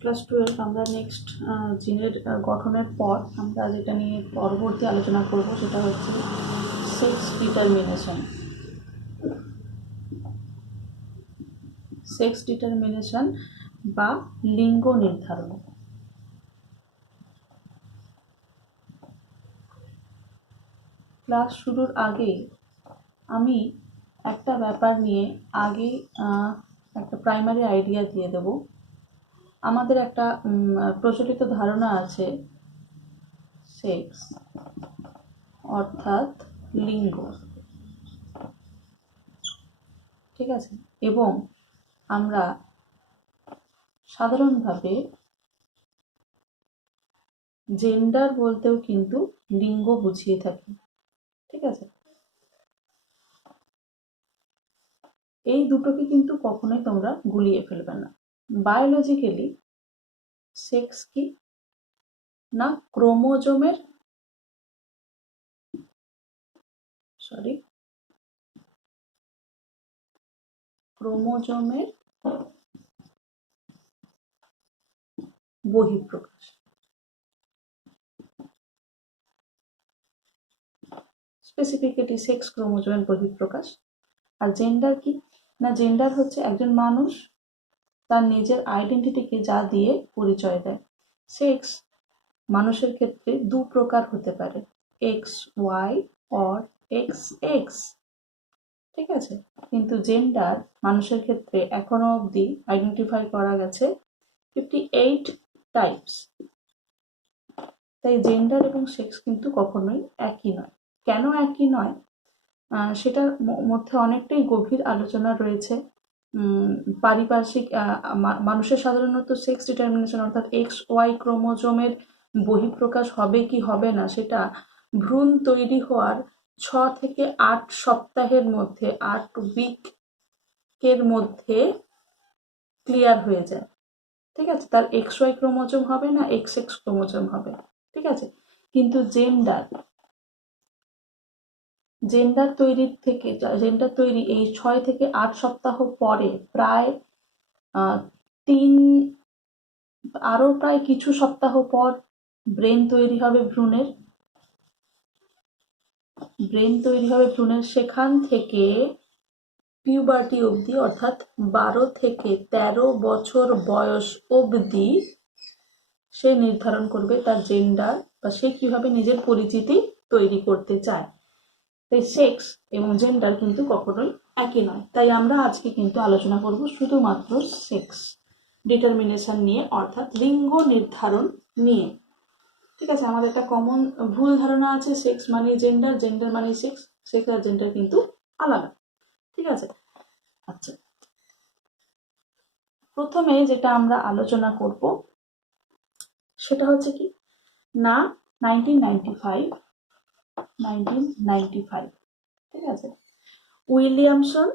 Class 12 আমরা next জিনের গঠনের পর আমরা যেটা নিয়ে পরবর্তী আলোচনা করব সেটা হচ্ছে সেক্স ডিটারমিনেশন। সেক্স ডিটারমিনেশন বা লিঙ্গ নির্ধারণ। ক্লাস শুরুর আগে আমি একটা ব্যাপার নিয়ে একটা প্রাইমারি আইডিয়া দিয়ে দেব। আমাদের একটা প্রচলিত ধারণা আছে সেক্স অর্থাৎ লিঙ্গ, ঠিক আছে, এবং আমরা সাধারণভাবে জেন্ডার বলতেও কিন্তু লিঙ্গ বুঝিয়ে থাকি, ঠিক আছে। এই দুটোকে কিন্তু কখনোই তোমরা গুলিয়ে ফেলবে না। বায়োলজিক্যালি সেক্স কি না ক্রোমোজোমের বহিঃপ্রকাশ। স্পেসিফিক্যালি সেক্স ক্রোমোজোমের বহিঃপ্রকাশ। আর জেন্ডার কি না, জেন্ডার হচ্ছে একজন মানুষ তার নিজের আইডেন্টিটিকে যা দিয়ে পরিচয় দেয়। সেক্স মানুষের ক্ষেত্রে দু প্রকার হতে পারে, X Y or X X, ঠিক আছে। কিন্তু জেন্ডার মানুষের ক্ষেত্রে এখনো অবধি আইডেন্টিফাই করা গেছে 58 টাইপস। তাই জেন্ডার এবং সেক্স কিন্তু কখনোই একই নয়। কেন একই নয় সেটার মধ্যে অনেকটাই গভীর আলোচনা রয়েছে। পারিপার্শ্বিক মানুষের সাধারণত সেক্স ডিটারমিনেশন অর্থাৎ এক্স ওয়াই ক্রোমোজোমের বহিঃপ্রকাশ হবে কি হবে না সেটা ভ্রূণ তৈরি হওয়ার 6 থেকে 8 সপ্তাহের মধ্যে, 8 উইকের মধ্যে ক্লিয়ার হয়ে যায়, ঠিক আছে। তার এক্স ওয়াই ক্রোমোজোম হবে না এক্স এক্স ক্রোমোজোম হবে, ঠিক আছে। কিন্তু জেন্ডার তৈরি এই 6 থেকে 8 সপ্তাহ পরে প্রায় প্রায় কিছু সপ্তাহ পর ব্রেন তৈরি হবে ভ্রূণের। সেখান থেকে পিউবার্টি অবধি অর্থাৎ 12 থেকে 13 বছর বয়স অবধি সে নির্ধারণ করবে তার জেন্ডার বা সে কিভাবে নিজের পরিচিতি তৈরি করতে চায়। তাই সেক্স এবং জেন্ডার কিন্তু কখনোই একই নয়। তাই আমরা আজকে কিন্তু আলোচনা করব শুধুমাত্র সেক্স ডিটারমিনেশন নিয়ে, অর্থাৎ লিঙ্গ নির্ধারণ নিয়ে, ঠিক আছে। আমাদের একটা কমন ভুল ধারণা আছে সেক্স মানে জেন্ডার, জেন্ডার মানে সেক্স, সেক্স আর জেন্ডার কিন্তু আলাদা, ঠিক আছে। আচ্ছা, প্রথমে যেটা আমরা আলোচনা করব সেটা হচ্ছে কি না 1995, ঠিক আছে। উইলসন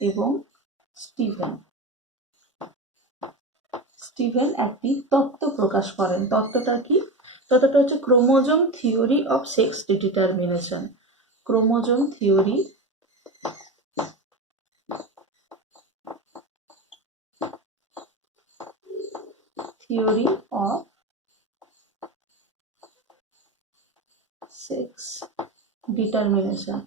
এবং স্টিভেন একটি তত্ত্ব প্রকাশ করেন। তত্ত্বটা কি? তত্ত্বটা হচ্ছে chromosome theory of sex determination. Chromosome theory of sex determination.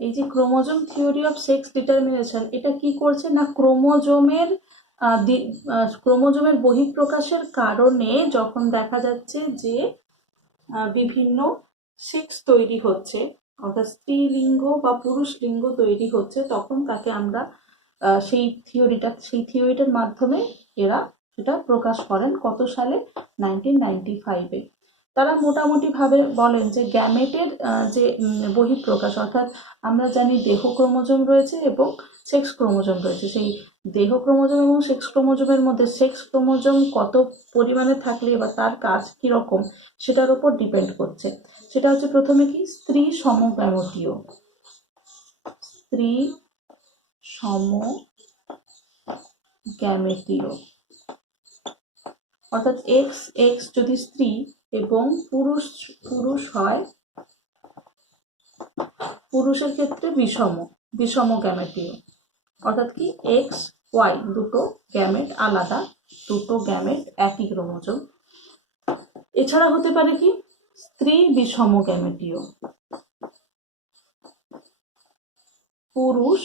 এই যে chromosome theory of sex determination, এটা কি করছে না ক্রোমোজোমের বহিঃপ্রকাশের কারণে যখন দেখা যাচ্ছে যে বিভিন্ন সেক্স তৈরি হচ্ছে, অর্থাৎ স্ত্রীলিঙ্গ বা পুরুষ লিঙ্গ তৈরি হচ্ছে, তখন তাকে আমরা সেই থিওরিটার মাধ্যমে এরা সেটা প্রকাশ করেন। কত সালে? 1995-এ। তারা মোটামুটিভাবে বলেন যে গ্যামেটের যে বহিঃপ্রকাশ, অর্থাৎ আমরা জানি দেহ ক্রোমোজোম রয়েছে এবং সেক্স ক্রোমোজোম রয়েছে। সেই দেহ ক্রোমোজোম এবং সেক্স ক্রোমোজোমের মধ্যে সেক্স ক্রোমোজোম কত পরিমাণে থাকলে বা তার কাজ কীরকম সেটার উপর ডিপেন্ড করছে। সেটা হচ্ছে প্রথমে কি স্ত্রী সমগ্যামেটীয়, অর্থাৎ এক্স এক্স যদি স্ত্রী এবং পুরুষ পুরুষ হয়, পুরুষের ক্ষেত্রে বিষম গ্যামেটীয়, অর্থাৎ কি এক্স ওয়াই দুটো গ্যামেট আলাদা, দুটো গ্যামেট একই ক্রোমোজোম। এছাড়া হতে পারে কি স্ত্রী বিষম গ্যামেটীয়, পুরুষ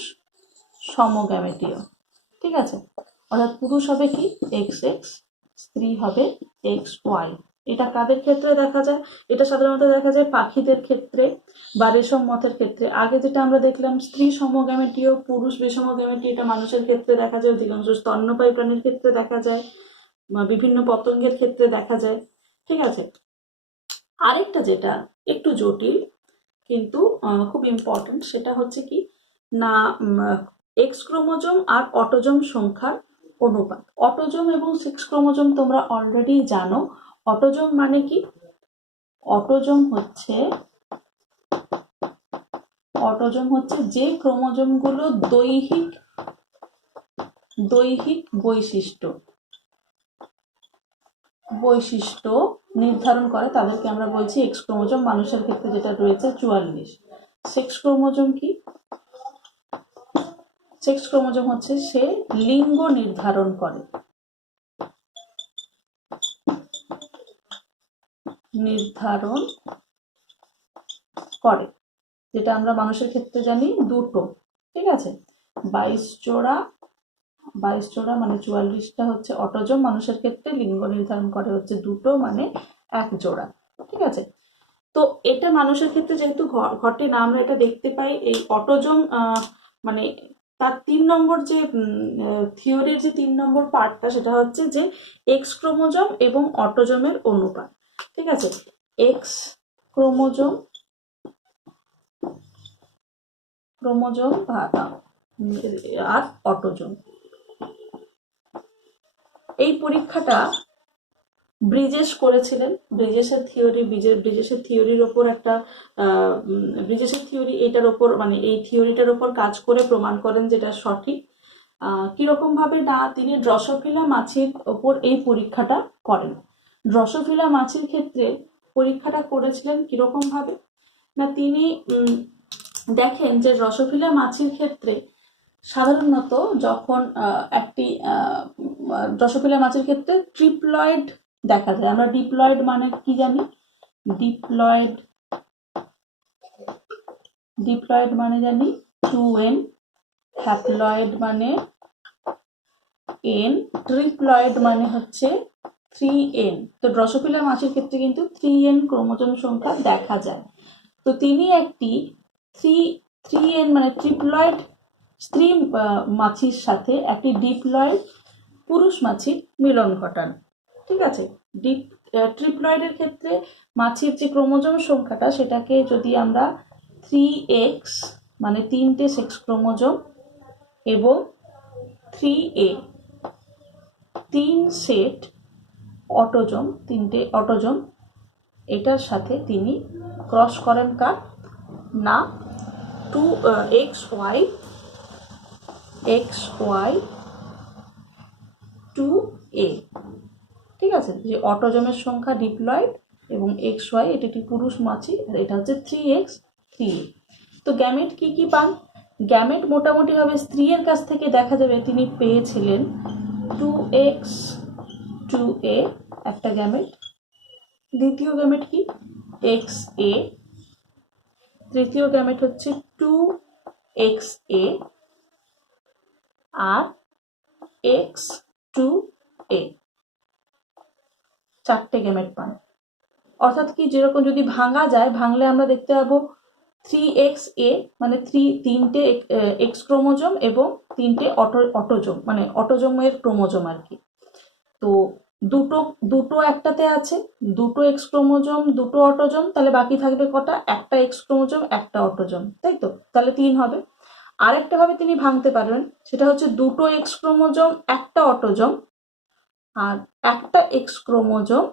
সমগ্যামেটীয়। ঠিক আছে, অর্থাৎ পুরুষ হবে কি এক্স এক্স, স্ত্রী হবে এক্স ওয়াই। এটা কাদের ক্ষেত্রে দেখা যায়? এটা সাধারণত দেখা যায় পাখিদের ক্ষেত্রে বা রেশম মথের ক্ষেত্রে। আগে যেটা আমরা দেখলাম স্ত্রী সমগ্যামেটীয় পুরুষ বিষমগ্যামেটীয়, এটা মানুষের ক্ষেত্রে দেখা যায়, অধিকাংশ স্তন্যপায়ী প্রাণীর ক্ষেত্রে দেখা যায়, বিভিন্ন পতঙ্গের ক্ষেত্রে দেখা যায়। ঠিক আছে, আরেকটা যেটা একটু জটিল কিন্তু খুব ইম্পর্টেন্ট, সেটা হচ্ছে কি না এক্স ক্রোমোজোম আর অটোজোম সংখ্যার অনুপাত। অটোজোম এবং সেক্স ক্রোমোজোম তোমরা অলরেডি জানো। অটোজোম মানে কি? অটোজোম হচ্ছে যে ক্রোমোজোমগুলো দৈহিক বৈশিষ্ট্য নির্ধারণ করে তাদেরকে আমরা বলছি এক্স ক্রোমোজোম। মানুষের ক্ষেত্রে যেটা রয়েছে 44। সেক্স ক্রোমোজোম কি? সেক্স ক্রোমোজোম হচ্ছে সে লিঙ্গ নির্ধারণ করে, যেটা আমরা মানুষের ক্ষেত্রে জানি দুটো। ঠিক আছে, 22 জোড়া মানে 44টা হচ্ছে অটোজোম। মানুষের ক্ষেত্রে লিঙ্গ নির্ধারণ করে হচ্ছে দুটো মানে 1 জোড়া। ঠিক আছে, তো এটা মানুষের ক্ষেত্রে যেহেতু ঘটে না, আমরা এটা দেখতে পাই এই অটোজোম মানে তার 3 নম্বর যে থিওরির যে 3 নম্বর পার্টটা, সেটা হচ্ছে যে এক্স ক্রোমোজোম এবং অটোজোমের অনুপাত। ঠিক আছে, এক্স ক্রোমোজোম আর অটোজোম। এই পরীক্ষাটা ব্রিজেস করেছিলেন। ব্রিজেসের থিওরির ওপর একটা ব্রিজেসের থিওরি এটার ওপর মানে এই থিওরিটার ওপর কাজ করে প্রমাণ করেন যেটা সঠিক। কিরকম ভাবে না, তিনি ড্রসোফিলা মাছির ওপর এই পরীক্ষাটা করেন। ড্রসোফিলা মাছির ক্ষেত্রে পরীক্ষাটা করেছিলেন কিরকম ভাবে না, তিনি দেখেন যে ড্রসোফিলা মাছির ক্ষেত্রে সাধারণত যখন একটি ড্রসোফিলা মাছের ক্ষেত্রে ট্রিপ্লয়েড দেখা যায়। আমরা ডিপ্লয়েড মানে কি জানি? ডিপ্লয়েড মানে জানি 2n, হ্যাপ্লয়েড মানে n, ট্রিপ্লয়েড মানে হচ্ছে 3n। তো ড্রসোফিলা মাছের ক্ষেত্রে কিন্তু 3n ক্রোমোজোম সংখ্যা দেখা যায়। তো তিনি একটি 3n মানে ট্রিপ্লয়েড স্ত্রী মাছির সাথে একটি ডিপ্লয়েড পুরুষ মাছির মিলন ঘটান। ঠিক আছে, ট্রিপ্লয়েডের ক্ষেত্রে মাছির যে ক্রোমোজোম সংখ্যাটা, সেটাকে যদি আমরা 3x মানে 3টে সেক্স ক্রোমোজোম এবং 3a 3 সেট অটোজোম, 3টে অটোজোম, এটার সাথে তিনি ক্রস করেন কার না 2xy 2a। ঠিক আছে, যে অটোজোমের সংখ্যা ডিপ্লয়েড এবং xy, এটা একটি পুরুষ মাছি, আর এটা হচ্ছে 3x 3a। তো গ্যামেট কি কি পান? গ্যামেট মোটামুটি হবে স্ত্রীর কাছ থেকে দেখা যাবে তিনি পেয়েছিলেন 2x 2a একটা গ্যামেট। দ্বিতীয় গ্যামেট কি xa, তৃতীয় গ্যামেট হচ্ছে 2xa আর x2a, 4টে গ্যামেট পান। অর্থাৎ কি, যেরকম যদি ভাঙা যায়, ভাঙলে আমরা দেখতে পাবো 3xa মানে 3টে এক্স ক্রোমোজোম এবং 3টে অটোজোম মানে অটোজোমের ক্রোমোজোম আর কি। তো দুটো একটাতে আছে, দুটো এক্স ক্রোমোজোম দুটো অটোজোম, তাহলে বাকি থাকবে কটা? একটা এক্স ক্রোমোজোম একটা অটোজোম, তাই তো? তাহলে 3 হবে। আরেকটা ভাবে তিনি ভাঙতে পারবেন, সেটা হচ্ছে দুটো এক্স ক্রোমোজোম একটা অটোজোম আর একটা এক্স ক্রোমোজোম।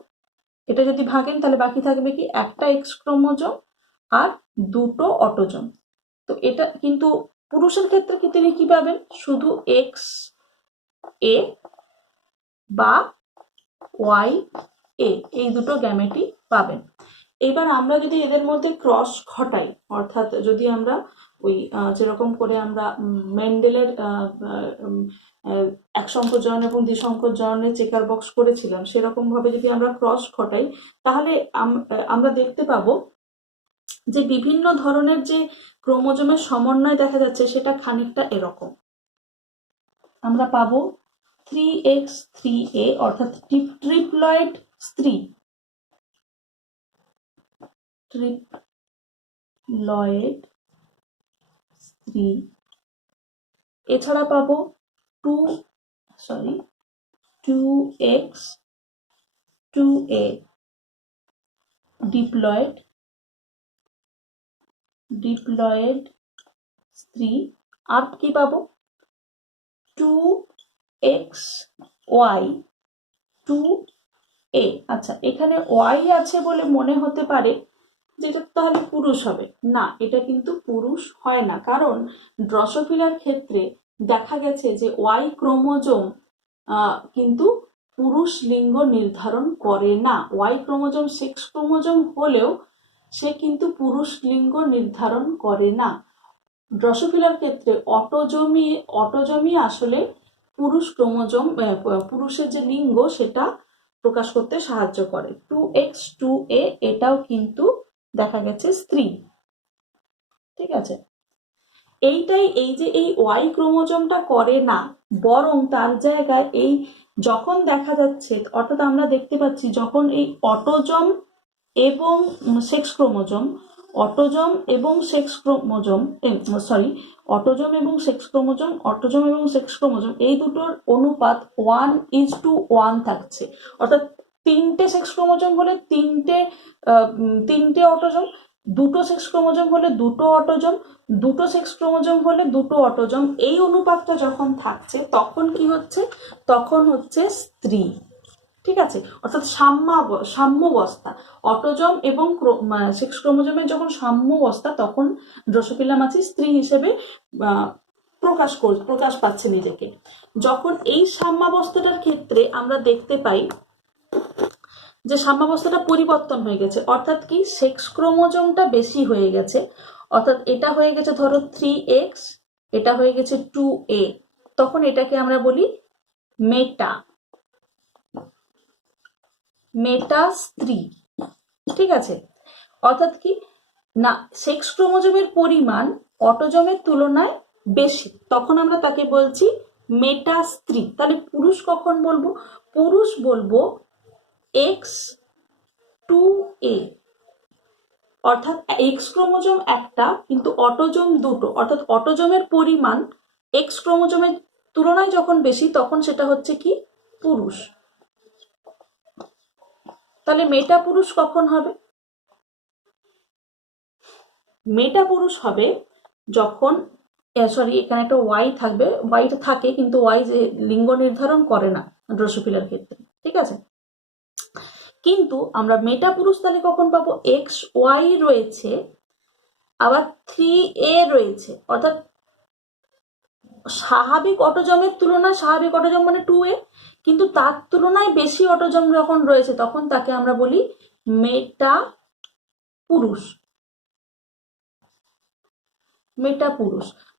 এটা যদি ভাগেন তাহলে বাকি থাকবে কি একটা এক্স ক্রোমোজোম আর দুটো অটোজোম। তো এটা কিন্তু পুরুষের ক্ষেত্রে কি তিনি কি পাবেন? শুধু এক্স এ বা ওয়াই এ, এই দুটো গ্যামেটই পাবেন। এবার আমরা যদি এদের মধ্যে ক্রস ঘটাই, অর্থাৎ যদি আমরা ওই যেরকম করে আমরা মেন্ডেলের এক সংকর জনন এবং দ্বিসংকর জননের চেকার বক্স করেছিলাম, সেরকম ভাবে যদি আমরা ক্রস ঘটাই, তাহলে আমরা দেখতে পাবো যে বিভিন্ন ধরনের যে ক্রোমোজোমের সমন্বয় দেখা যাচ্ছে সেটা খানিকটা এরকম। আমরা পাবো 3x3a অর্থাৎ ট্রিপ্লয়েড স্ত্রী, ট্রিপ্লয়েড স্ত্রী। এছাড়া পাবো 2x2a ডিপ্লয়েড স্ত্রী। আর কি পাবো? 2xy2a। আচ্ছা, এখানে y আছে বলে মনে হতে পারে যে এটা তাহলে পুরুষ হবে। না, এটা কিন্তু পুরুষ হয় না, কারণ ড্রসোফিলার ক্ষেত্রে দেখা গেছে যে ওয়াই ক্রোমোজোম কিন্তু পুরুষ লিঙ্গ নির্ধারণ করে না। ওয়াই ক্রোমোজোম সেক্স ক্রোমোজোম হলেও সে কিন্তু পুরুষ লিঙ্গ নির্ধারণ করে না। ড্রসোফিলার ক্ষেত্রে অটোজমি আসলে পুরুষ ক্রোমোজোম, পুরুষের যে লিঙ্গ সেটা প্রকাশ করতে সাহায্য করে। 2x2a এটাও কিন্তু দেখা গেছে স্ত্রী। ঠিক আছে, এইটাই এই যে এই ওয়াই ক্রোমোজোমটা করে না, বরং তার জায়গায় এই যখন দেখা যাচ্ছে, অর্থাৎ আমরা দেখতে পাচ্ছি যখন এই অটোজম এবং সেক্স ক্রোমোজোম অটোজম এবং সেক্স ক্রোমোজোম এই দুটোর অনুপাত 1:1 থাকছে। অর্থাৎ তিনটে সেক্স ক্রোমোজোম হলে তিনটে অটোজম, দুটো সেক্স ক্রোমোজোম হলে দুটো অটোজম, দুটো সেক্স ক্রোমোজোম হলে দুটো অটোজম। এই অনুপাতটা যখন থাকছে তখন কি হচ্ছে? তখন হচ্ছে স্ত্রী। ঠিক আছে, অর্থাৎ সাম্যাবস্থা অটোজম এবং সেক্স ক্রোমোজোমের যখন সাম্যাবস্থা, তখন ড্রসোফিলা মাছি স্ত্রী হিসেবে প্রকাশ পাচ্ছে নিজেকে। যখন এই সাম্যাবস্থাটার ক্ষেত্রে আমরা দেখতে পাই যে সাম্যাবস্থাটা পরিবর্তন হয়ে গেছে, অর্থাৎ কি সেক্স ক্রোমোজোমটা বেশি হয়ে গেছে, অর্থাৎ এটা হয়ে গেছে ধরো 3x, এটা হয়ে গেছে 2a, তখন এটাকে আমরা বলি মেটা স্ত্রী। ঠিক আছে, অর্থাৎ কি না সেক্স ক্রোমোজোমের পরিমাণ অটোজমের তুলনায় বেশি, তখন আমরা তাকে বলছি মেটা স্ত্রী। তাহলে পুরুষ কখন বলবো? পুরুষ বলবো x2a, অর্থাৎ এক্স ক্রোমোজোম একটা কিন্তু অটোজম দুটো, অর্থাৎ অটোজমের পরিমাণ এক্স ক্রোমোজোমের তুলনায় যখন বেশি তখন সেটা হচ্ছে কি পুরুষ। তাহলে মেটা পুরুষ কখন হবে? মেটা পুরুষ হবে যখন এখানে একটা ওয়াই থাকবে, ওয়াইটা থাকে কিন্তু ওয়াই যে লিঙ্গ নির্ধারণ করে না ড্রসোফিলার ক্ষেত্রে। ঠিক আছে, কিন্তু আমরা মেটা পুরুষ তাহলে কখন পাবো? এক্স ওয়াই রয়েছে, আবার 3a রয়েছে, অর্থাৎ স্বাভাবিক অটোজমের তুলনায়, স্বাভাবিক অটোজম মানে 2a, কিন্তু তার তুলনায় বেশি অটোজম যখন রয়েছে তখন তাকে আমরা বলি মেটা পুরুষ।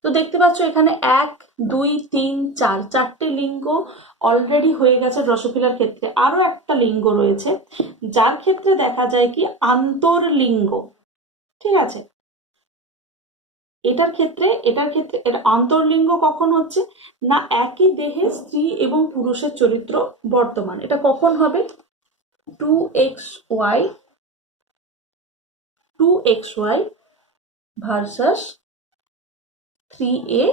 তো দেখতে পাচ্ছ এখানে 1 2 3 4 চারটে লিঙ্গ অলরেডি হয়ে গেছে ড্রসোফিলার ক্ষেত্রে। আরো একটা লিঙ্গ রয়েছে যার ক্ষেত্রে দেখা যায় কি আন্তর্লিঙ্গ। ঠিক আছে, এটার ক্ষেত্রে আন্তর্লিঙ্গ কখন হচ্ছে না একই দেহে স্ত্রী এবং পুরুষের চরিত্র বর্তমান। এটা কখন হবে? 2xy ভার্সাস 3a,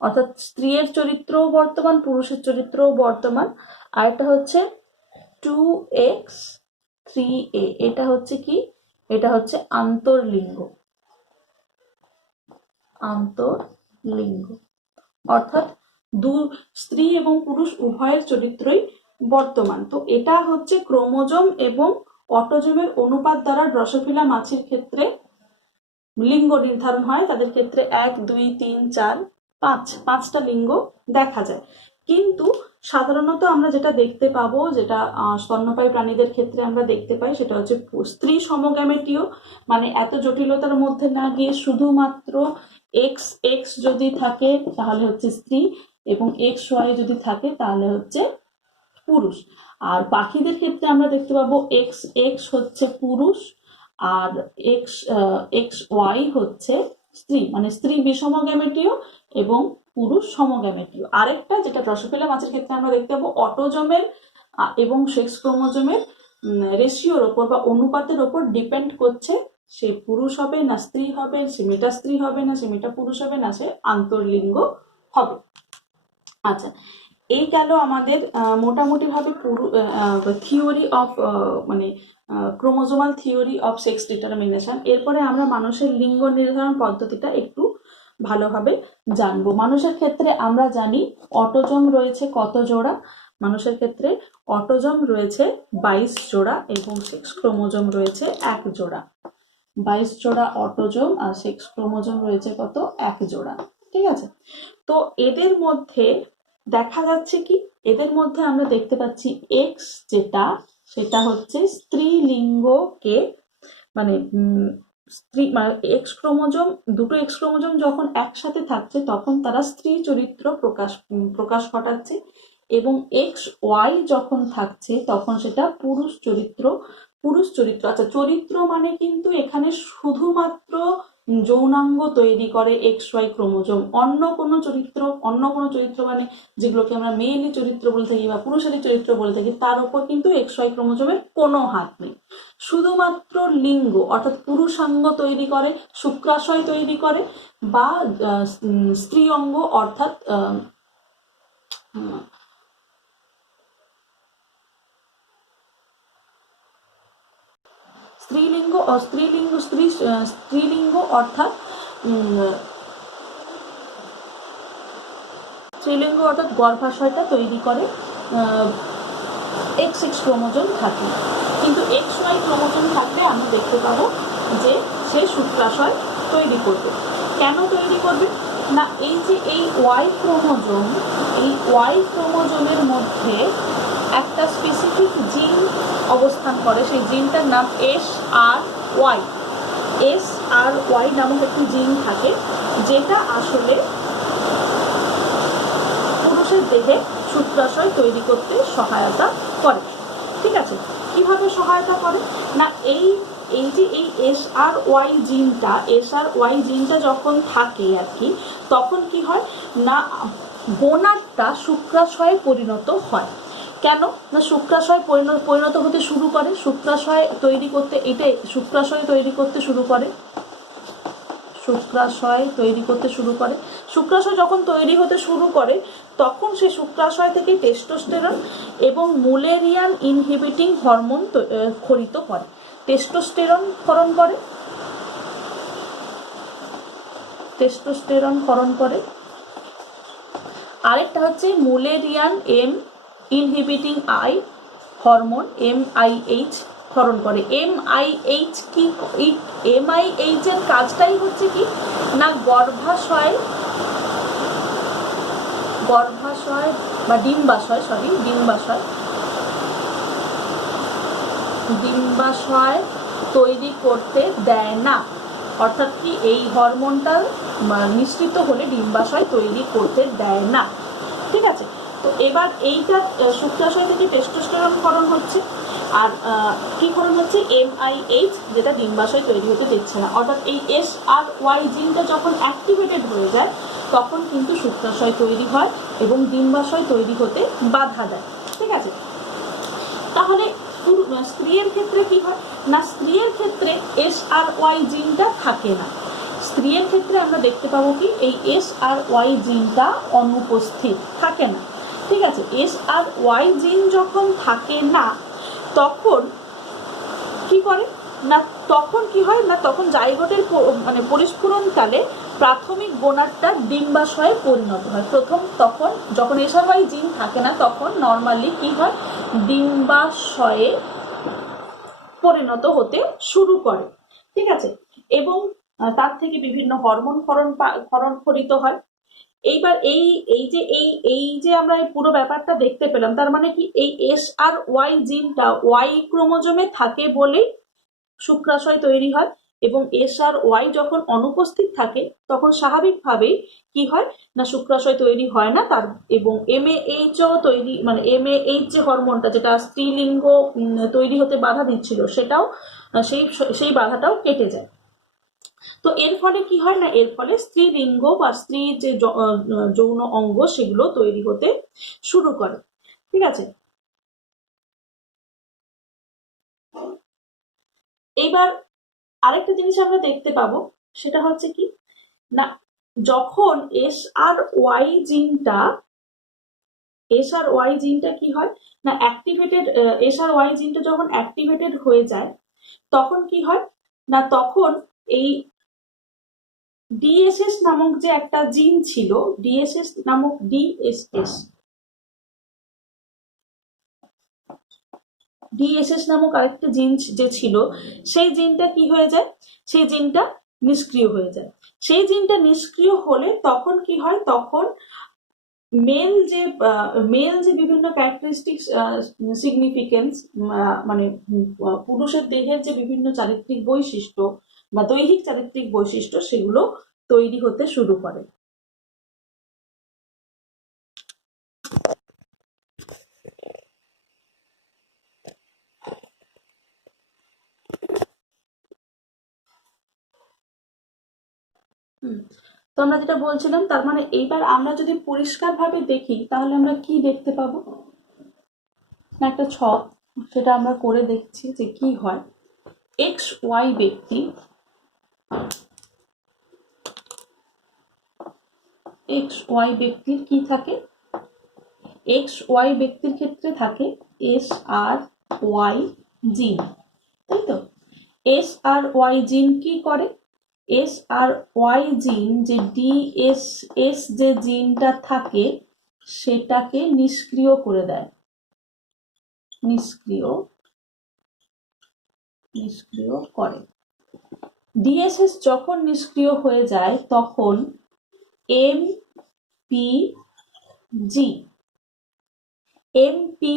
অর্থাৎ স্ত্রীর চরিত্রও বর্তমান, পুরুষের চরিত্রও বর্তমান। আর এটা হচ্ছে 2x3a, এটা হচ্ছে কি? এটা হচ্ছে আন্তর্লিঙ্গ। অর্থাৎ স্ত্রী এবং পুরুষ উভয়ের চরিত্রই বর্তমান। তো এটা হচ্ছে ক্রোমোজোম এবং অটোজোমের অনুপাত দ্বারা ড্রসোফিলা মাছির ক্ষেত্রে লিঙ্গ নির্ধারণ হয়। তাদের ক্ষেত্রে 1 2 3 4 5 পাঁচটা লিঙ্গ দেখা যায়। কিন্তু সাধারণত আমরা যেটা দেখতে পাবো, যেটা স্তন্যপায়ী প্রাণীদের ক্ষেত্রে আমরা দেখতে পাই, সেটা হচ্ছে স্ত্রী সমগ্যামেটীয়, মানে এত জটিলতার মধ্যে না গিয়ে শুধুমাত্র এক্স এক্স যদি থাকে তাহলে হচ্ছে স্ত্রী, এবং এক্স ওয়াই যদি থাকে তাহলে হচ্ছে পুরুষ। আর পাখিদের ক্ষেত্রে আমরা দেখতে পাবো এক্স এক্স হচ্ছে পুরুষ, আর এক্স এক্স ওয়াই হচ্ছে স্ত্রী, মানে স্ত্রী বিষমগ্যামেটীয় এবং পুরুষ সমগ্যামেটীয়। আরেকটা যেটা ড্রসোফিলা মাছের ক্ষেত্রে আমরা দেখতে পাবো, অটোজমের এবং সেক্স ক্রোমোজোমের রেশিওর ওপর বা অনুপাতের ওপর ডিপেন্ড করছে সে পুরুষ হবে না স্ত্রী হবে, সে মেটা স্ত্রী হবে না সে মেটা পুরুষ হবে, না সে আন্তর্লিঙ্গ হবে। আচ্ছা, এই গেল আমাদের মোটামুটিভাবে পুরো থিওরি অফ মানে chromosomal theory of sex determination. এরপরে আমরা মানুষের লিঙ্গ নির্ধারণ পদ্ধতিটা একটু ভালোভাবে জানবো। মানুষের ক্ষেত্রে আমরা জানি অটোজোম রয়েছে কত জোড়া? মানুষের ক্ষেত্রে অটোজোম রয়েছে 22 জোড়া এবং সেক্স ক্রোমোজোম রয়েছে 1 জোড়া। 22 জোড়া অটোজোম আর সেক্স ক্রোমোজোম রয়েছে কত? 1 জোড়া। ঠিক আছে, তো এদের মধ্যে দেখা যাচ্ছে কি, এদের মধ্যে আমরা দেখতে পাচ্ছি এক্স যেটা, সেটা হচ্ছে স্ত্রীলিঙ্গকে, মানে স্ত্রী, মানে এক্স ক্রোমোজোম, দুটো এক্স ক্রোমোজোম যখন একসাথে থাকছে তখন তারা স্ত্রী চরিত্র প্রকাশ ঘটাচ্ছে, এবং এক্স ওয়াই যখন থাকছে তখন সেটা পুরুষ চরিত্র। আচ্ছা, চরিত্র মানে কিন্তু এখানে শুধুমাত্র যৌনাঙ্গ তৈরি করে এক্স ওয়াই ক্রোমোজোম, অন্য কোনো চরিত্র মানে যেগুলোকে আমরা মেয়েলি চরিত্র বলে থাকি বা পুরুষালী চরিত্র বলে থাকি, তার উপর কিন্তু এক্স ওয়াই ক্রোমোজোমের কোনো হাত নেই। শুধুমাত্র লিঙ্গ অর্থাৎ পুরুষাঙ্গ তৈরি করে, শুক্রাশয় তৈরি করে, বা স্ত্রী অঙ্গ অর্থাৎ স্ত্রীলিঙ্গ অর্থাৎ গর্ভাশয়টা তৈরি করে এক্স এক্স ক্রোমোজোম থাকে। কিন্তু এক্স ওয়াই ক্রোমোজোম থাকলে আমরা দেখতে পাবো যে সে শুক্রাশয় তৈরি করবে। কেন তৈরি করবে না, এই যে এই ওয়াই ক্রোমোজোমের মধ্যে একটা স্পেসিফিক জিন অবস্থান করে, সেই জিনটার নাম SRY নামক একটি জিন থাকে, যেটা আসলে পুরুষের দেহে শুক্রাশয় তৈরি করতে সহায়তা করে। ঠিক আছে, কিভাবে সহায়তা করে না, এই যে এই SRY জিনটা যখন থাকে আর কি, তখন কি হয় না, গোনাডটা শুক্রাশয়ে পরিণত হয়। কেন না, শুক্রাশয় পরিণত হতে শুরু করে, শুক্রাশয় তৈরি করতে শুক্রাশয় যখন তৈরি হতে শুরু করে তখন সে শুক্রাশয় থেকে টেস্টোস্টেরন এবং মুলেরিয়ান ইনহিবিটিং হরমোন ক্ষরিত করে। টেস্টোস্টেরন ক্ষরণ করে। আরেকটা হচ্ছে মুলেরিয়ান ইনহিবিটিং হরমোন MIH ক্ষরণ করে। MIH এর কাজটাই হচ্ছে কি না, গর্ভাশয় বা ডিম্বাশয় তৈরি করতে দেয় না, অর্থাৎ কি এই হরমোনটা নিঃসৃত হলে ডিম্বাশয় তৈরি করতে দেয় না। ঠিক আছে, তো এবার এইটা শুক্রাশয় থেকে টেস্টোস্টেরন ক্ষরণ হচ্ছে, আর কি ক্ষরণ হচ্ছে MIH, যেটা ডিম্বাশয় তৈরি হতে দিচ্ছে না। অর্থাৎ এই SRY জিনটা যখন অ্যাক্টিভেটেড হয়ে যায় তখন কিন্তু শুক্রাশয় তৈরি হয় এবং ডিম্বাশয় তৈরি হতে বাধা দেয়। ঠিক আছে, তাহলে স্ত্রীর ক্ষেত্রে কি হয় না, স্ত্রীর ক্ষেত্রে SRY জিনটা থাকে না। স্ত্রীর ক্ষেত্রে আমরা দেখতে পাবো কি এই SRY জিনটা অনুপস্থিত থাকে না। ঠিক আছে, SRY জিন যখন থাকে না তখন কি করে না, তখন কি হয় না, তখন জাইগোটের মানে পরিস্ফুরণকালে প্রাথমিক গোনাডটা ডিম্বাশয়ে পরিণত হয়। তখন যখন SRY জিন থাকে না তখন নর্মালি কি হয়, ডিম্বাশয়ে পরিণত হতে শুরু করে। ঠিক আছে, এবং তার থেকে বিভিন্ন হরমোন ক্ষরণ ক্ষরিত হয়। এইবার এই এই যে এই এই যে আমরা এই পুরো ব্যাপারটা দেখতে পেলাম, তার মানে কি এই SRY জিনটা Y ক্রোমোজোমে থাকে বলেই শুক্রাশয় তৈরি হয়, এবং SRY যখন অনুপস্থিত থাকে তখন স্বাভাবিকভাবেই কি হয় না শুক্রাশয় তৈরি হয় না তার, এবং MAH তৈরি মানে MAH যে হরমোনটা যেটা স্ত্রীলিঙ্গ তৈরি হতে বাধা দিচ্ছিল সেটাও সেই সেই বাধাটাও কেটে যায়। তো এর ফলে কি হয় না, এর ফলে স্ত্রীলিঙ্গ বা স্ত্রীর যে যৌন অঙ্গ সেগুলো তৈরি হতে শুরু করে। ঠিক আছে, এইবার আরেকটা জিনিস আমরা দেখতে পাবো, সেটা হচ্ছে কি না, যখন SRY জিনটা কি হয় না অ্যাক্টিভেটেড, SRY জিনটা যখন অ্যাক্টিভেটেড হয়ে যায় তখন কি হয় না, তখন এই DSS নামক যে একটা জিন ছিল, DSS নামক DSS নামক আরেকটা জিন যে ছিল, সেই জিনটা কি হয়ে যায়, সেই জিনটা নিষ্ক্রিয় হয়ে যায়। সেই জিনটা নিষ্ক্রিয় হলে তখন কি হয়, তখন মেল যে বিভিন্ন ক্যারেক্টারিস্টিক্স সিগনিফিকেন্স, মানে পুরুষের দেহের যে বিভিন্ন চারিত্রিক বৈশিষ্ট্য বা দৈহিক চারিত্রিক বৈশিষ্ট্য সেগুলো তৈরি হতে শুরু করে। তো আমরা যেটা বলছিলাম, তার মানে এইবার আমরা যদি পরিষ্কারভাবে দেখি তাহলে আমরা কি দেখতে পাবো না, একটা ছক সেটা আমরা করে দেখছি যে কি হয়। XY ব্যক্তি XY ব্যক্তির কি থাকে, XY ব্যক্তির ক্ষেত্রে থাকে SRY জিন, তাই তো। SRY জিন কি করে, SRY জিন যে DSS যে জিনটা থাকে সেটাকে নিষ্ক্রিয় করে দেয়, নিষ্ক্রিয় করে। DSS যখন নিষ্ক্রিয় হয়ে যায় তখন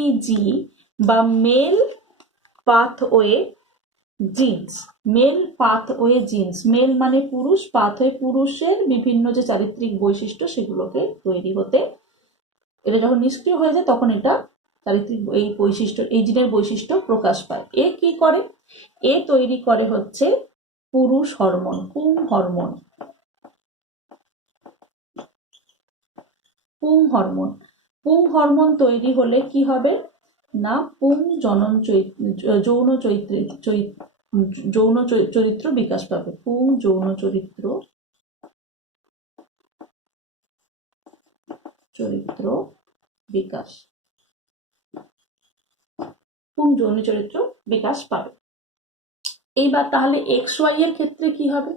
MPG বা মেল পাথওয়ে জিন্স, মেল মানে পুরুষ, পাথওয়ে পুরুষের বিভিন্ন যে চারিত্রিক বৈশিষ্ট্য সেগুলোকে তৈরি হতে, এটা যখন নিষ্ক্রিয় হয়ে যায় তখন এটা চারিত্রিক এই বৈশিষ্ট্য, এই জিনের বৈশিষ্ট্য প্রকাশ পায়। এ কি করে, এ তৈরি করে হচ্ছে পুরুষ হরমোন, পুং হরমোন তৈরি হলে কি হবে না, পুং যৌন চরিত্র বিকাশ পাবে, পুং যৌন চরিত্র বিকাশ, পুং যৌন চরিত্র বিকাশ পাবে। এইবার তাহলে XY এর ক্ষেত্রে কি হবে,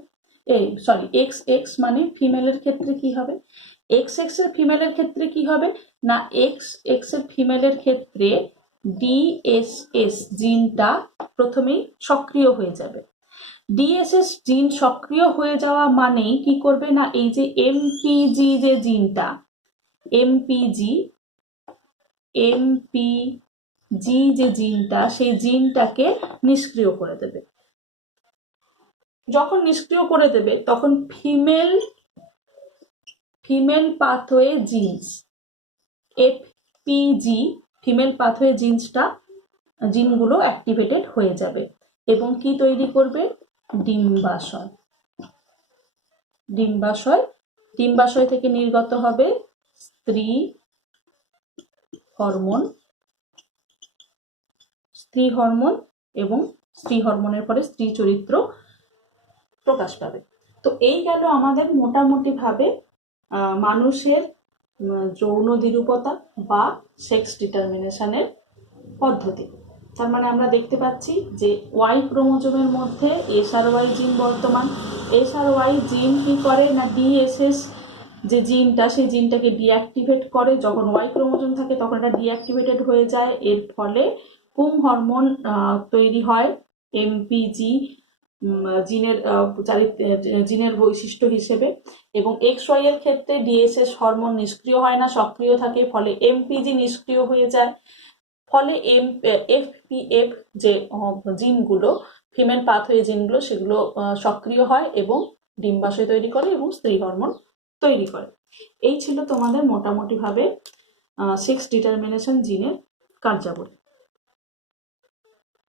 XX মানে ফিমেলের ক্ষেত্রে কি হবে, XX এর ফিমেলের ক্ষেত্রে কি হবে না, XX এর ফিমেলের ক্ষেত্রে DSS জিনটা প্রথমেই সক্রিয় হয়ে যাবে। DSS জিন সক্রিয় হয়ে যাওয়া মানেই কি করবে না, এই যে MPG যে জিনটা, MPG যে জিনটা সেই জিনটাকে নিষ্ক্রিয় করে দেবে। যখন নিষ্ক্রিয় করে দেবে তখন female pathway genes FPG female pathway জিনগুলো অ্যাক্টিভেটেড হয়ে যাবে এবং কি তৈরি করবে, ডিম্বাশয় থেকে নির্গত হবে স্ত্রী হরমোন এবং স্ত্রী হরমোনের পরে স্ত্রী চরিত্র প্রকাশ পাবে। তো এই গেল আমাদের মোটামুটি ভাবে মানুষের যৌন দ্বিরূপতা বা সেক্স ডিটারমিনেশনের পদ্ধতি। তার মানে আমরা দেখতে পাচ্ছি যে Y ক্রোমোজোমের মধ্যে SRY জিন বর্তমান, SRY জিন কি করে না DSS যে জিনটা সেই জিনটাকে ডিঅ্যাক্টিভেট করে, যখন Y ক্রোমোজোম থাকে তখন এটা ডিঅ্যাক্টিভেটেড হয়ে যায়, এর ফলে পুং হরমোন তৈরি হয় MPG, জিনের জিনের বৈশিষ্ট্য হিসেবে। এবং XY এর ক্ষেত্রে DSS হরমোন নিষ্ক্রিয় হয় না, সক্রিয় থাকে, ফলে MPG নিষ্ক্রিয় হয়ে যায়। ফলে FPF যে জিনগুলো, ফিমেল পাথওয়ে জিনগুলো, সেগুলো সক্রিয় হয় এবং ডিম্বাশয় তৈরি করে এবং স্ত্রী হরমোন তৈরি করে। এই ছিল তোমাদের মোটামুটিভাবে সেক্স ডিটারমিনেশন জিনের কার্যাবলী।